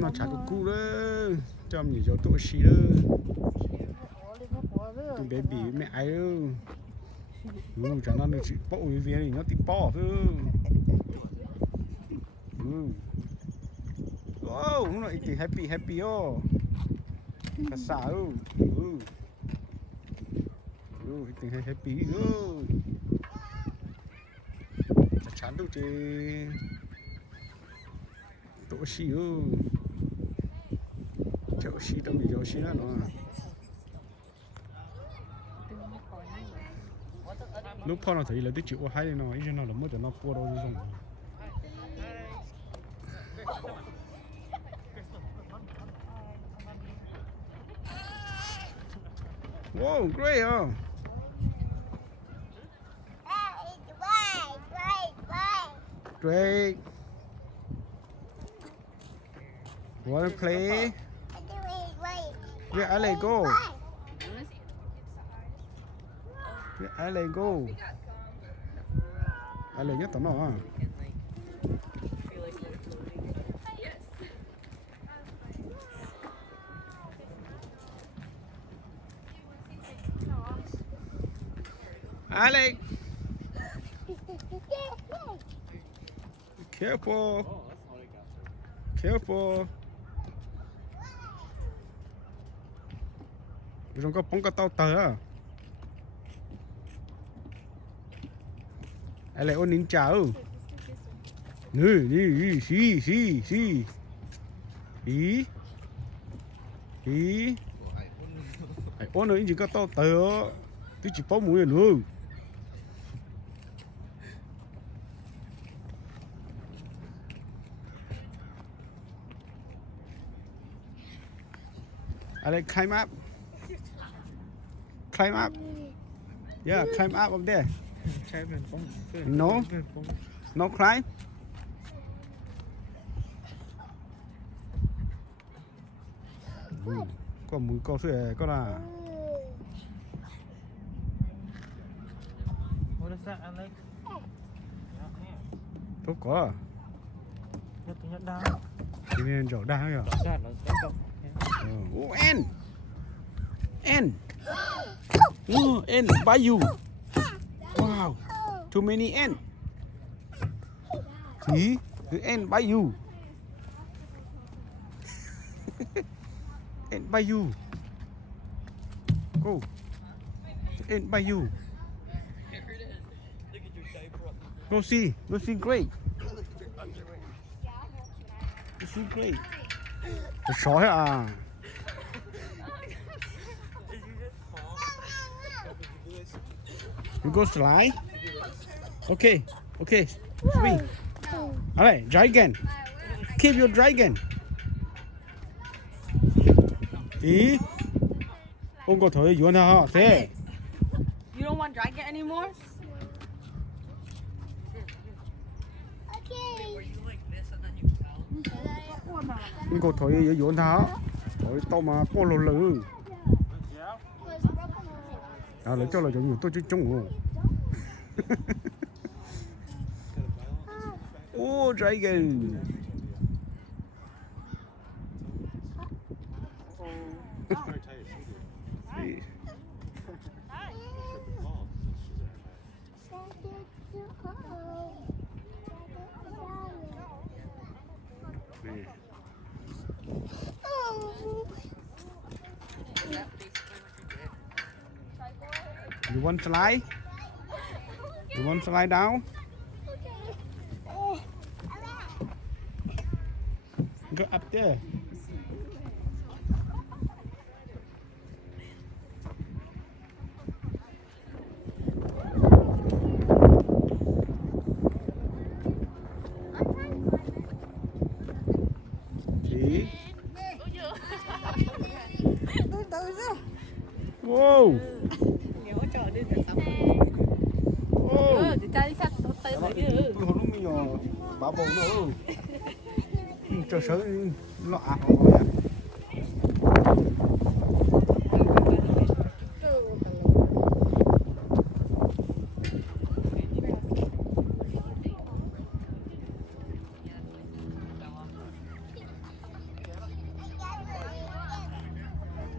nó chả được cú đó cho mình cho tôi xí đó tụi bé bị mẹ ai đó cho nó được chỉ bỏ cái viên này nó thì bỏ thôi wow nó thì happy oh cả sao thì happy chắc chắn đâu chứ tổ xí chỗ xí đâu bị chỗ xí nó lúcพ่อ nó thấy là cái chịu hay nó ý nó là mới cho nó cua đâu rồi wow great oh great wanna play where I let go I let go I let nhất tao nó à Alex careful đừng có bóng cái tao tờ à ai lại ôn nín chào đi xí ai ôn nữa chỉ có tao tờ tôi chỉ bóng mũi nữa I like climb up. Yeah, climb up up there. No, no climb. Có mũi có sữa có là. What is that, Alex? Tốt có. Nhặt đá. Thì nên chỗ đá kìa. Đá nó sẽ không. Oh, N. N by you. Wow, too many N. See, the N by you. N by you. Go. N by you. Go see great. Go see great. Sói à. You go slide. Okay. Swing. Alright, dragon. Keep your dragon. Ý. Ông có thấy yuan hả? Thế. You don't want dragon anymore? Ông có thấy yuan hả? Thôi tao mà bỏ lỡ lỡ. À lấy cho là giống như tôi chứ chung oh dragon You want slide? You want slide down? Go up there. See? Wow. Không biết giờ bảo bồn nữa. Trời sớ nó ảo.